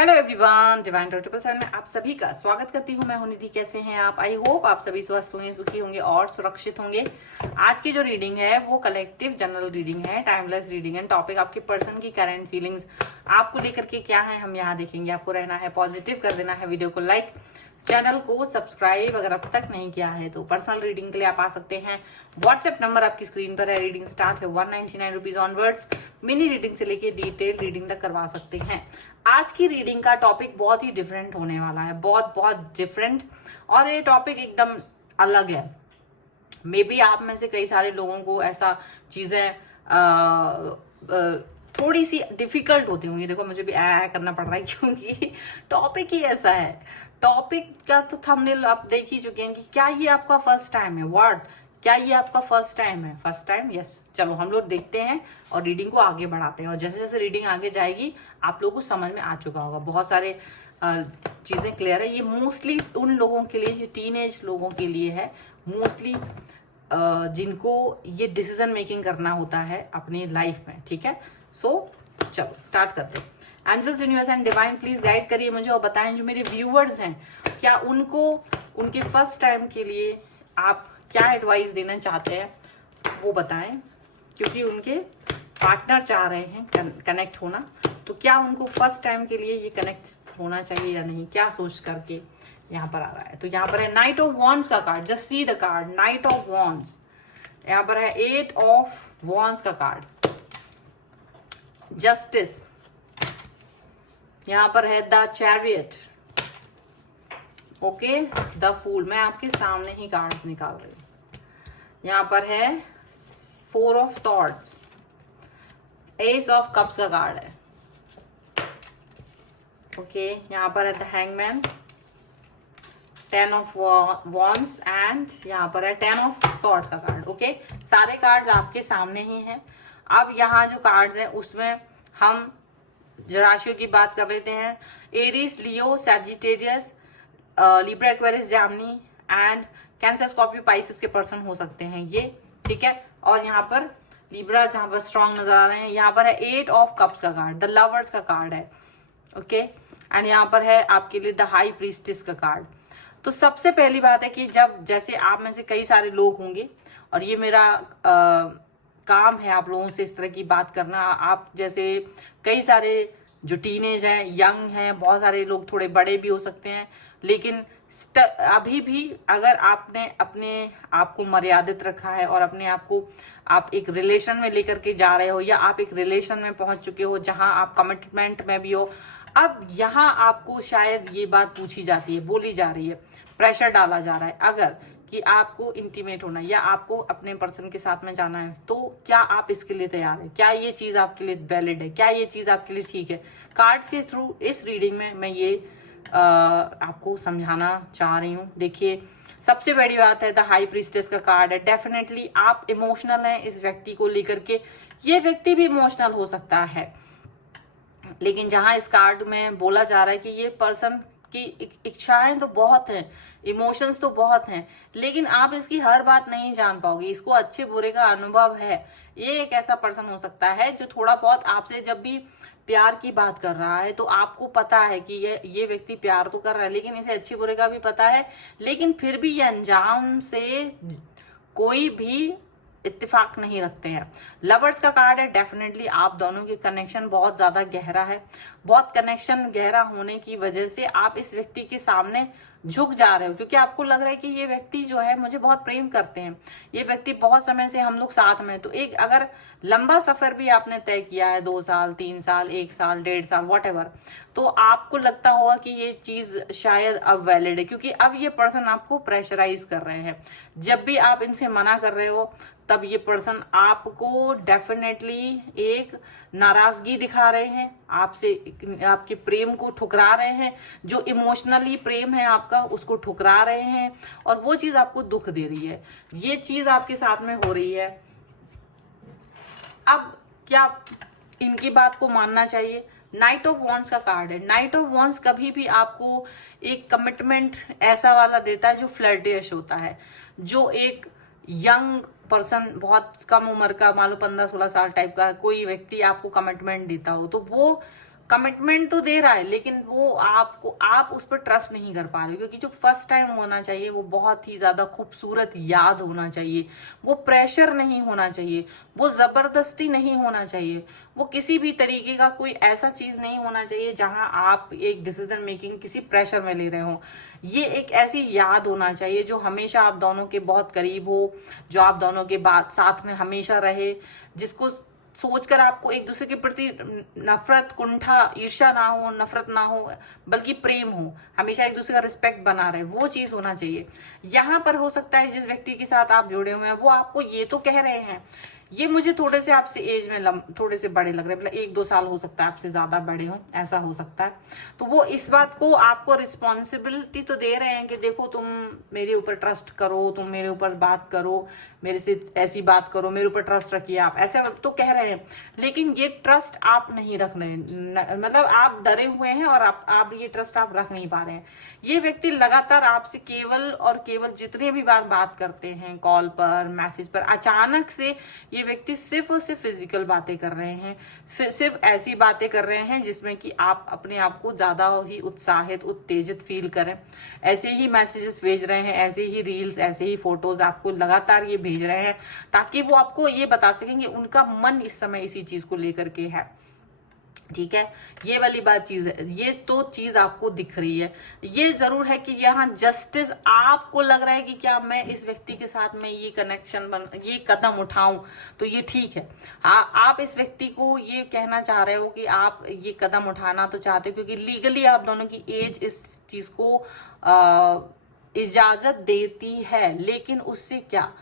Hello everyone, divine 777 में आप सभी का स्वागत करती हूँ। मैं हूं निधि। कैसे हैं आप? आई होप आप सभी स्वस्थ होंगे, सुखी होंगे और सुरक्षित होंगे। आज की जो रीडिंग है वो कलेक्टिव जनरल रीडिंग है, टाइमलेस रीडिंग है। टॉपिक आपके पर्सन की करंट फीलिंग्स आपको लेकर के क्या है हम यहाँ देखेंगे। आपको रहना है पॉजिटिव, कर देना है वीडियो को लाइक, चैनल को सब्सक्राइब अगर अब तक नहीं किया है तो। पर्सनल रीडिंग के लिए आप आ सकते हैं। व्हाट्सएप नंबर आपकी स्क्रीन पर है। रीडिंग स्टार्ट है 199 रुपीज ऑनवर्ड्स। मिनी रीडिंग से लेके डिटेल रीडिंग तक करवा सकते हैं। आज की रीडिंग का टॉपिक बहुत ही डिफरेंट होने वाला है, बहुत बहुत डिफरेंट। और ये टॉपिक एकदम अलग है। मे बी आप में से कई सारे लोगों को ऐसा चीजें थोड़ी सी डिफिकल्ट होती होंगी। देखो मुझे भी ऐ करना पड़ रहा है क्योंकि टॉपिक ही ऐसा है। टॉपिक का तो थंबनेल आप देख ही चुके हैं कि क्या ये आपका फर्स्ट टाइम है। वर्ड, क्या ये आपका फर्स्ट टाइम है? First time, yes. चलो हम लोग देखते हैं और रीडिंग को आगे बढ़ाते हैं। और जैसे जैसे रीडिंग आगे जाएगी आप लोगों को समझ में आ चुका होगा। बहुत सारे चीजें क्लियर है। ये मोस्टली उन लोगों के लिए, ये टीनेज लोगों के लिए है मोस्टली, जिनको ये डिसीजन मेकिंग करना होता है अपनी लाइफ में। ठीक है, सो चलो स्टार्ट करते हैं। Angels, universe and divine please guide करिए मुझे और बताएं जो मेरे व्यूअर्स हैं, क्या उनको उनके फर्स्ट टाइम के लिए आप क्या एडवाइस देना चाहते हैं वो बताएं। क्योंकि उनके पार्टनर चाह रहे हैं कनेक्ट होना, तो क्या उनको फर्स्ट टाइम के लिए ये कनेक्ट होना चाहिए या नहीं, क्या सोच करके यहाँ पर आ रहा है। तो यहाँ पर है नाइट ऑफ वॉन्ड्स का card. Just see the card, knight of wands. यहाँ पर है 8 ऑफ वॉन्ड्स का कार्ड, जस्टिस। यहाँ पर है the chariot, okay, the fool. मैं आपके सामने ही कार्ड्स निकाल रही हूँ। यहाँ पर है 4 of swords, S of cups का कार्ड है, ओके। यहाँ पर है the hangman, 10 of wands and यहाँ पर है 10 ऑफ सॉर्ड्स का कार्ड, ओके। सारे कार्ड्स आपके सामने ही हैं। अब यहाँ जो कार्ड्स हैं उसमें हम राशियों की बात कर लेते हैं। Aries, Leo, Sagittarius, Libra, Aquarius, Jaimini and cancer, Scorpio, Pisces के पर्सन हो सकते हैं ये, ठीक है। और यहाँ पर लिब्रा जहाँ पर स्ट्रांग नजर आ रहे हैं। यहाँ पर है 8 ऑफ कप्स का कार्ड, द लवर्स का कार्ड है, ओके। एंड यहाँ पर है आपके लिए द हाई प्रीस्टिस का कार्ड। तो सबसे पहली बात है कि जब जैसे आप में से कई सारे लोग होंगे और ये मेरा काम है आप लोगों से इस तरह की बात करना। आप जैसे कई सारे जो टीनेज हैं, यंग हैं, बहुत सारे लोग थोड़े बड़े भी हो सकते हैं, लेकिन अभी भी अगर आपने अपने आप को मर्यादित रखा है और अपने आप को आप एक रिलेशन में लेकर के जा रहे हो, या आप एक रिलेशन में पहुंच चुके हो जहां आप कमिटमेंट में भी हो, अब यहाँ आपको शायद ये बात पूछी जाती है, बोली जा रही है, प्रेशर डाला जा रहा है अगर कि आपको इंटीमेट होना है या आपको अपने पर्सन के साथ में जाना है, तो क्या आप इसके लिए तैयार है? क्या ये चीज आपके लिए वैलिड है? क्या ये चीज आपके लिए ठीक है? कार्ड्स के थ्रू इस रीडिंग में मैं ये आपको समझाना चाह रही हूँ। देखिए, सबसे बड़ी बात है द हाई प्रीस्टेस का कार्ड है। डेफिनेटली आप इमोशनल हैं इस व्यक्ति को लेकर के। ये व्यक्ति भी इमोशनल हो सकता है, लेकिन जहां इस कार्ड में बोला जा रहा है कि ये पर्सन की इच्छाएं तो बहुत हैं, इमोशंस तो बहुत हैं, लेकिन आप इसकी हर बात नहीं जान पाओगे। इसको अच्छे बुरे का अनुभव है। ये एक ऐसा पर्सन हो सकता है जो थोड़ा बहुत आपसे जब भी प्यार की बात कर रहा है तो आपको पता है कि ये व्यक्ति प्यार तो कर रहा है, लेकिन इसे अच्छे बुरे का भी पता है, लेकिन फिर भी ये अंजाम से कोई भी इत्तेफाक नहीं रखते हैं। लवर्स का कार्ड है। डेफिनेटली आप दोनों की कनेक्शन बहुत ज्यादा गहरा है। बहुत कनेक्शन गहरा होने की वजह से आप इस व्यक्ति के सामने झुक जा रहे हो, क्योंकि आपको लग रहा है कि ये व्यक्ति जो है मुझे बहुत प्रेम करते हैं, ये व्यक्ति बहुत समय से हम लोग साथ में। तो एक अगर लंबा सफर भी आपने तय किया है, 2 साल, 3 साल, 1 साल, 1.5 साल, वॉटेवर, तो आपको लगता होगा कि ये चीज शायद अब वैलिड है, क्योंकि अब ये पर्सन आपको प्रेशराइज कर रहे हैं। जब भी आप इनसे मना कर रहे हो तब ये पर्सन आपको डेफिनेटली एक नाराजगी दिखा रहे हैं, आपसे आपके प्रेम को ठुकरा रहे हैं। जो इमोशनली प्रेम है आपका उसको ठुकरा रहे हैं, और वो चीज आपको दुख दे रही है। ये चीज आपके साथ में हो रही है। अब क्या इनकी बात को मानना चाहिए? नाइट ऑफ वॉन्ड्स का कार्ड है। नाइट ऑफ वॉन्ड्स कभी भी आपको एक कमिटमेंट ऐसा वाला देता है जो फ्लर्टियश होता है, जो एक यंग पर्सन, बहुत कम उम्र का, मान लो 15-16 साल टाइप का कोई व्यक्ति आपको कमिटमेंट देता हो, तो वो कमिटमेंट तो दे रहा है, लेकिन वो आप उस पर ट्रस्ट नहीं कर पा रहे, क्योंकि जो फर्स्ट टाइम होना चाहिए वो बहुत ही ज्यादा खूबसूरत याद होना चाहिए, वो प्रेशर नहीं होना चाहिए, वो जबरदस्ती नहीं होना चाहिए, वो किसी भी तरीके का कोई ऐसा चीज नहीं होना चाहिए जहां आप एक डिसीजन मेकिंग किसी प्रेशर में ले रहे हो। ये एक ऐसी याद होना चाहिए जो हमेशा आप दोनों के बहुत करीब हो, जो आप दोनों के बाद साथ में हमेशा रहे, जिसको सोचकर आपको एक दूसरे के प्रति नफरत, कुंठा, ईर्ष्या ना हो, नफरत ना हो, बल्कि प्रेम हो, हमेशा एक दूसरे का रिस्पेक्ट बना रहे, वो चीज होना चाहिए। यहाँ पर हो सकता है जिस व्यक्ति के साथ आप जुड़े हुए हैं वो आपको ये तो कह रहे हैं, ये मुझे थोड़े से आपसे एज में थोड़े से बड़े लग रहे हैं, मतलब 1-2 साल हो सकता है आपसे ज्यादा बड़े हो, ऐसा हो सकता है। तो वो इस बात को आपको रिस्पॉन्सिबिलिटी तो दे रहे हैं कि देखो तुम मेरे ऊपर ट्रस्ट करो, तुम मेरे ऊपर बात करो, मेरे से ऐसी बात करो, मेरे ऊपर ट्रस्ट रखिए, आप ऐसे तो कह रहे हैं, लेकिन ये ट्रस्ट आप नहीं रख रहे हैं, मतलब आप डरे हुए हैं और आप ये ट्रस्ट आप रख नहीं पा रहे हैं। ये व्यक्ति लगातार आपसे केवल और केवल जितने भी बार बात करते हैं, कॉल पर, मैसेज पर, अचानक से ये व्यक्ति सिर्फ और सिर्फ फिजिकल बातें कर रहे हैं, सिर्फ ऐसी बातें कर रहे हैं जिसमें कि आप अपने आप को ज्यादा ही उत्साहित, उत्तेजित फील करें। ऐसे ही मैसेजेस भेज रहे हैं, ऐसे ही रील्स, ऐसे ही फोटोज आपको लगातार ये भेज रहे हैं, ताकि वो आपको ये बता सकेंगे उनका मन इस समय इसी चीज को लेकर के है। ठीक है, ये वाली बात चीज है, ये तो चीज आपको दिख रही है। ये जरूर है कि यहाँ जस्टिस आपको लग रहा है कि क्या मैं इस व्यक्ति के साथ में ये कनेक्शन ये कदम उठाऊं तो ये ठीक है। हाँ, आप इस व्यक्ति को ये कहना चाह रहे हो कि आप ये कदम उठाना तो चाहते हो, क्योंकि लीगली आप दोनों की एज इस चीज को इजाजत देती है, लेकिन उससे क्या,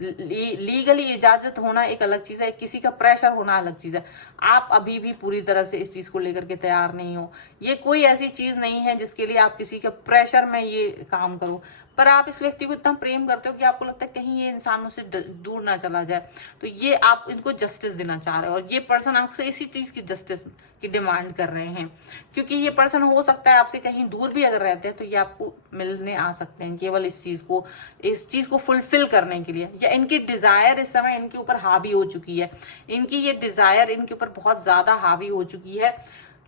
लीगली इजाजत होना एक अलग चीज है, किसी का प्रेशर होना अलग चीज है। आप अभी भी पूरी तरह से इस चीज को लेकर के तैयार नहीं हो। ये कोई ऐसी चीज नहीं है जिसके लिए आप किसी के प्रेशर में ये काम करो, पर आप इस व्यक्ति को इतना प्रेम करते हो कि आपको लगता है कहीं ये इंसानों से दूर ना चला जाए, तो ये आप इनको जस्टिस देना चाह रहे हो, और ये पर्सन आपसे इसी चीज की जस्टिस की डिमांड कर रहे हैं, क्योंकि ये पर्सन हो सकता है आपसे कहीं दूर भी अगर रहते हैं तो ये आपको मिलने आ सकते हैं केवल इस चीज को फुलफिल करने के लिए, या इनकी डिजायर इस समय इनके ऊपर हावी हो चुकी है, इनकी ये डिजायर इनके ऊपर बहुत ज्यादा हावी हो चुकी है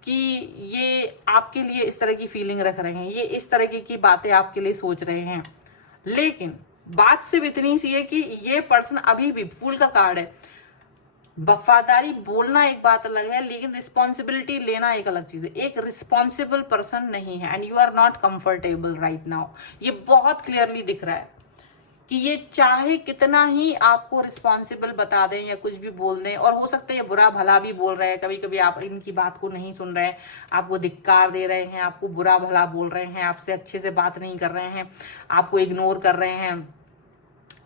कि ये आपके लिए इस तरह की फीलिंग रख रहे हैं, ये इस तरह की बातें आपके लिए सोच रहे हैं। लेकिन बात सिर्फ इतनी सी है कि ये पर्सन अभी भी फूल का कार्ड है, वफादारी बोलना एक बात अलग है, लेकिन रिस्पॉन्सिबिलिटी लेना एक अलग चीज है। एक रिस्पॉन्सिबल पर्सन नहीं है, and you are not comfortable right now. ये बहुत क्लियरली दिख रहा है कि ये चाहे कितना ही आपको रिस्पॉन्सिबल बता दें या कुछ भी बोल दें, और हो सकता है ये बुरा भला भी बोल रहे हैं, कभी कभी आप इनकी बात को नहीं सुन रहे हैं, आपको धिक्कार दे रहे हैं, आपको बुरा भला बोल रहे हैं, आपसे अच्छे से बात नहीं कर रहे हैं, आपको इग्नोर कर रहे हैं,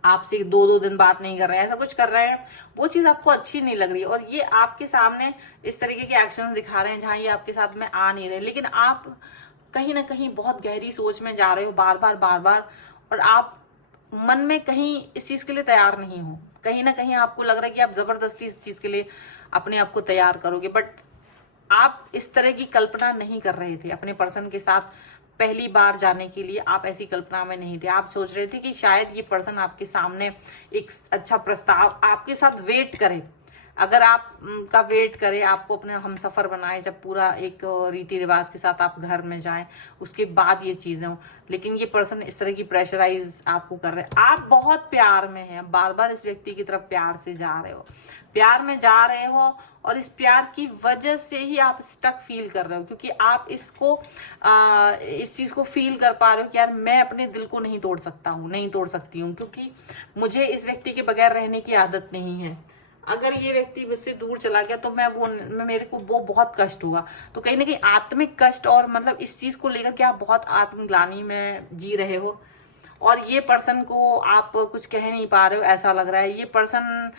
आपसे 2-2 दिन बात नहीं कर रहे हैं, ऐसा कुछ कर रहे हैं, वो चीज आपको अच्छी नहीं लग रही है, और ये आपके सामने इस तरीके के एक्शंस दिखा रहे हैं जहां ये आपके साथ में आ नहीं रहे, लेकिन आप कहीं ना कहीं बहुत गहरी सोच में जा रहे हो बार बार, और आप मन में कहीं इस चीज के लिए तैयार नहीं हो। कहीं ना कहीं आपको लग रहा है कि आप जबरदस्ती इस चीज के लिए अपने आप को तैयार करोगे, बट आप इस तरह की कल्पना नहीं कर रहे थे अपने पर्सन के साथ। पहली बार जाने के लिए आप ऐसी कल्पना में नहीं थे, आप सोच रहे थे कि शायद ये पर्सन आपके सामने एक अच्छा प्रस्ताव आपके साथ वेट करे, अगर आप का वेट करे, आपको अपने हमसफर बनाए, जब पूरा एक रीति रिवाज के साथ आप घर में जाएं, उसके बाद ये चीजें हो। लेकिन ये पर्सन इस तरह की प्रेशराइज आपको कर रहे हैं। आप बहुत प्यार में हैं, बार बार इस व्यक्ति की तरफ प्यार से जा रहे हो, प्यार में जा रहे हो, और इस प्यार की वजह से ही आप स्टक फील कर रहे हो, क्योंकि आप इस चीज को फील कर पा रहे हो कि यार मैं अपने दिल को नहीं तोड़ सकता हूँ, नहीं तोड़ सकती हूँ, क्योंकि मुझे इस व्यक्ति के बगैर रहने की आदत नहीं है। अगर ये व्यक्ति मुझसे दूर चला गया तो मेरे को वो बहुत कष्ट होगा। तो कहीं ना कहीं आत्मिक कष्ट, और मतलब इस चीज को लेकर के आप बहुत आत्मग्लानि में जी रहे हो, और ये पर्सन को आप कुछ कह नहीं पा रहे हो, ऐसा लग रहा है। ये पर्सन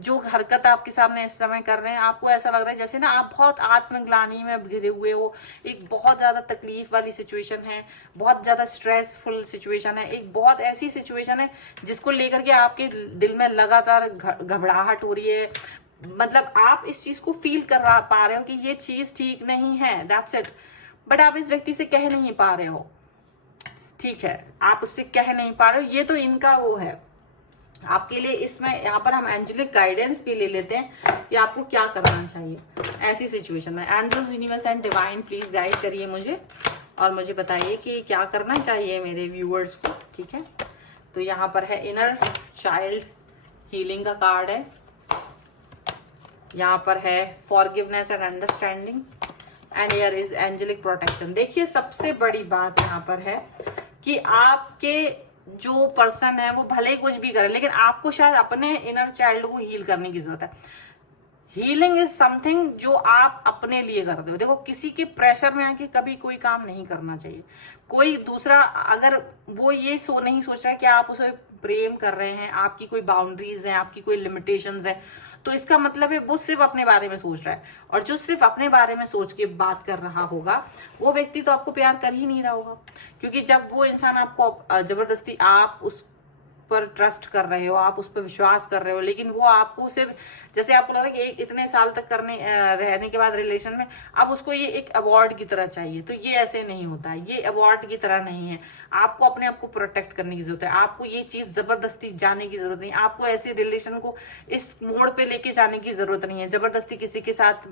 जो हरकत आपके सामने इस समय कर रहे हैं, आपको ऐसा लग रहा है जैसे ना आप बहुत आत्मग्लानि में घिरे हुए हो। एक बहुत ज्यादा तकलीफ वाली सिचुएशन है, बहुत ज्यादा स्ट्रेसफुल सिचुएशन है, एक बहुत ऐसी सिचुएशन है जिसको लेकर के आपके दिल में लगातार घबराहट हो रही है। मतलब आप इस चीज को फील कर पा रहे हो कि ये चीज ठीक नहीं है, दैट्स इट, बट आप इस व्यक्ति से कह नहीं पा रहे हो। ठीक है, आप उससे कह नहीं पा रहे हो, ये तो इनका वो है, आपके लिए इसमें यहाँ पर हम एंजेलिक गाइडेंस भी ले लेते हैं कि आपको क्या करना चाहिए ऐसी सिचुएशन में। Angels, universe and divine please guide करिए मुझे और मुझे बताइए कि क्या करना चाहिए मेरे व्यूअर्स को। ठीक है, तो यहाँ पर है इनर चाइल्ड हीलिंग का कार्ड है, यहाँ पर है forgiveness and understanding and here is angelic protection. देखिए सबसे बड़ी बात यहाँ पर है कि आपके जो पर्सन है वो भले ही कुछ भी करे, लेकिन आपको शायद अपने इनर चाइल्ड को हील करने की जरूरत है। हीलिंग इज समथिंग जो आप अपने लिए करते हो। देखो किसी के प्रेशर में आके कभी कोई काम नहीं करना चाहिए। कोई दूसरा अगर वो ये नहीं सोच रहा है कि आप उसे प्रेम कर रहे हैं, आपकी कोई बाउंड्रीज हैं, आपकी कोई लिमिटेशंस है, तो इसका मतलब है वो सिर्फ अपने बारे में सोच रहा है। और जो सिर्फ अपने बारे में सोच के बात कर रहा होगा वो व्यक्ति तो आपको प्यार कर ही नहीं रहा होगा, क्योंकि जब वो इंसान आपको जबरदस्ती, आप उस पर ट्रस्ट कर रहे हो, आप उस पर विश्वास कर रहे हो, लेकिन वो आपको सिर्फ जैसे आपको लग रहा है कि इतने साल तक रहने के बाद रिलेशन में अब उसको ये एक अवार्ड की तरह चाहिए, तो ये ऐसे नहीं होता है। ये अवार्ड की तरह नहीं है। आपको अपने आप को प्रोटेक्ट करने की जरूरत है। आपको ये चीज जबरदस्ती जाने की जरूरत नहीं। आपको ऐसे रिलेशन को इस मोड़ पे लेके जाने की जरूरत नहीं है। जबरदस्ती किसी के साथ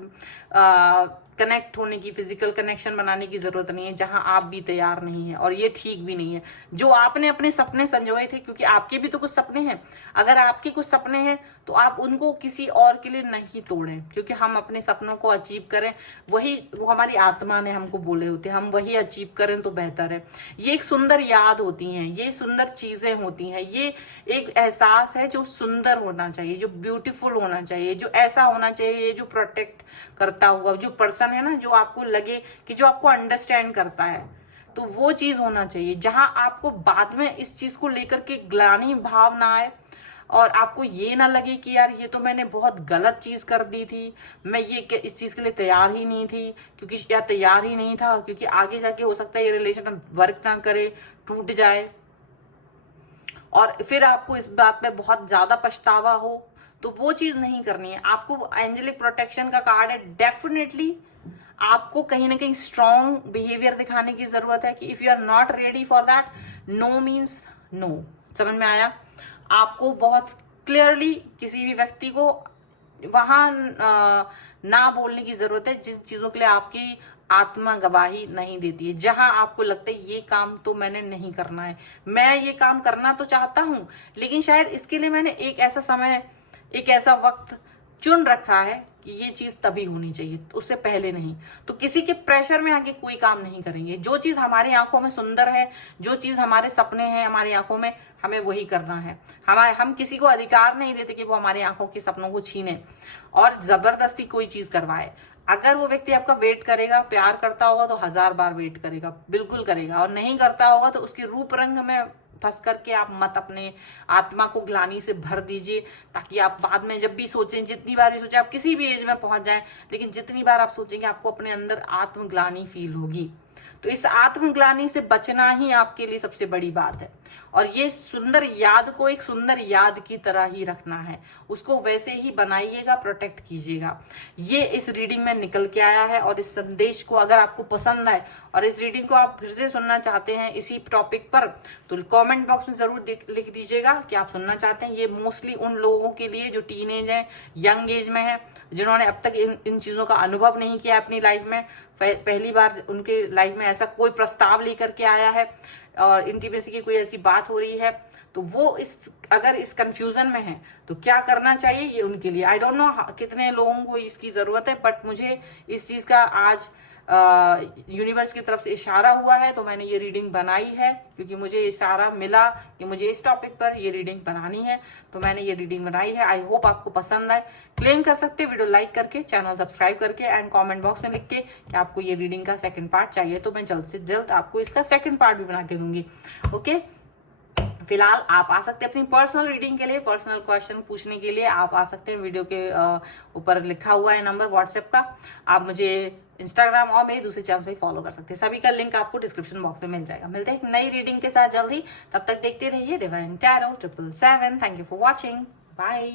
कनेक्ट होने की, फिजिकल कनेक्शन बनाने की जरूरत नहीं है जहां आप भी तैयार नहीं है, और ये ठीक भी नहीं है। जो आपने अपने सपने संजोए थे, क्योंकि आपके भी तो कुछ सपने हैं, अगर आपके कुछ सपने हैं तो आप उनको किसी और के लिए नहीं तोड़ें, क्योंकि हम अपने सपनों को अचीव करें, वो हमारी आत्मा ने हमको बोले होते हैं, हम वही अचीव करें तो बेहतर है। ये एक सुंदर याद होती हैं, ये सुंदर चीजें होती हैं, ये एक एहसास है जो सुंदर होना चाहिए, जो ब्यूटीफुल होना चाहिए, जो ऐसा होना चाहिए जो प्रोटेक्ट करता हुआ, जो पर्सन है ना, जो आपको लगे कि जो आपको अंडरस्टैंड करता है, तो वो चीज होना चाहिए जहां आपको बाद में इस चीज को लेकर के ग्लानि भाव ना आए और आपको ये ना लगे कि यार ये तो मैंने बहुत गलत चीज कर दी थी, मैं ये इस चीज के लिए तैयार ही नहीं थी, क्योंकि या तैयार ही नहीं था, क्योंकि आगे जाके हो सकता है ये रिलेशन वर्क ना करे, टूट जाए और फिर आपको इस बात पे बहुत ज्यादा पछतावा हो। तो वो चीज नहीं करनी है। आपको एंजेलिक प्रोटेक्शन का कार्ड है, डेफिनेटली आपको कहीं ना कहीं स्ट्रॉन्ग बिहेवियर दिखाने की जरूरत है कि if you are not ready for that, no means no. समझ में आया? आपको बहुत क्लियरली किसी भी व्यक्ति को वहां ना बोलने की जरूरत है जिस चीजों के लिए आपकी आत्मा गवाही नहीं देती है, जहां आपको लगता है ये काम तो मैंने नहीं करना है, मैं ये काम करना तो चाहता हूं लेकिन शायद इसके लिए मैंने एक ऐसा समय, एक ऐसा वक्त चुन रखा है कि ये चीज तभी होनी चाहिए, उससे पहले नहीं। तो किसी के प्रेशर में आके कोई काम नहीं करेंगे। जो चीज हमारी आंखों में सुंदर है, जो चीज हमारे सपने हैं हमारी आंखों में, हमें वही करना है। हम किसी को अधिकार नहीं देते कि वो हमारी आंखों के सपनों को छीने और जबरदस्ती कोई चीज करवाए। अगर वो व्यक्ति आपका वेट करेगा, प्यार करता होगा तो 1000 बार वेट करेगा, बिल्कुल करेगा, और नहीं करता होगा तो उसके रूप रंग में फंस करके आप मत अपने आत्मा को ग्लानि से भर दीजिए, ताकि आप बाद में जब भी सोचें, जितनी बार भी सोचें, आप किसी भी एज में पहुंच जाएं, लेकिन जितनी बार आप सोचेंगे आपको अपने अंदर आत्मग्लानि फील होगी। तो इस आत्मग्लानि से बचना ही आपके लिए सबसे बड़ी बात है। और ये सुंदर याद को एक सुंदर याद की तरह ही रखना है, उसको वैसे ही बनाइएगा, प्रोटेक्ट कीजिएगा। ये इस रीडिंग में निकल के आया है। और इस संदेश को अगर आपको पसंद आए और इस रीडिंग को आप फिर से सुनना चाहते हैं इसी टॉपिक पर, तो कमेंट बॉक्स में जरूर लिख दीजिएगा कि आप सुनना चाहते हैं। ये मोस्टली उन लोगों के लिए जो टीनेज है, यंग एज में है, जिन्होंने अब तक इन चीजों का अनुभव नहीं किया अपनी लाइफ में, पहली बार उनके लाइफ में ऐसा कोई प्रस्ताव लेकर के आया है और इंटीमेसी की कोई ऐसी बात हो रही है, तो वो अगर इस कंफ्यूजन में है तो क्या करना चाहिए, ये उनके लिए। आई डोंट नो कितने लोगों को इसकी जरूरत है, बट मुझे इस चीज का आज यूनिवर्स की तरफ से इशारा हुआ है, तो मैंने ये रीडिंग बनाई है, क्योंकि मुझे इशारा मिला कि मुझे इस टॉपिक पर ये रीडिंग बनानी है, तो मैंने ये रीडिंग बनाई है। आई होप आपको पसंद आए। क्लेम कर सकते हैं वीडियो लाइक करके, चैनल सब्सक्राइब करके एंड कमेंट बॉक्स में लिख के कि आपको ये रीडिंग का सेकंड पार्ट चाहिए, तो मैं जल्द से जल्द आपको इसका सेकंड पार्ट भी बना के दूंगी। ओके, फिलहाल आप आ सकते हैं अपनी पर्सनल रीडिंग के लिए, पर्सनल क्वेश्चन पूछने के लिए आप आ सकते हैं। वीडियो के ऊपर लिखा हुआ है नंबर व्हाट्सएप का, आप मुझे इंस्टाग्राम और मेरे दूसरे चैनल पे फॉलो कर सकते हैं। सभी का लिंक आपको डिस्क्रिप्शन बॉक्स में मिल जाएगा। मिलते हैं एक नई रीडिंग के साथ जल्द ही, तब तक देखते रहिए divine tarot 777। Thank you for watching, bye.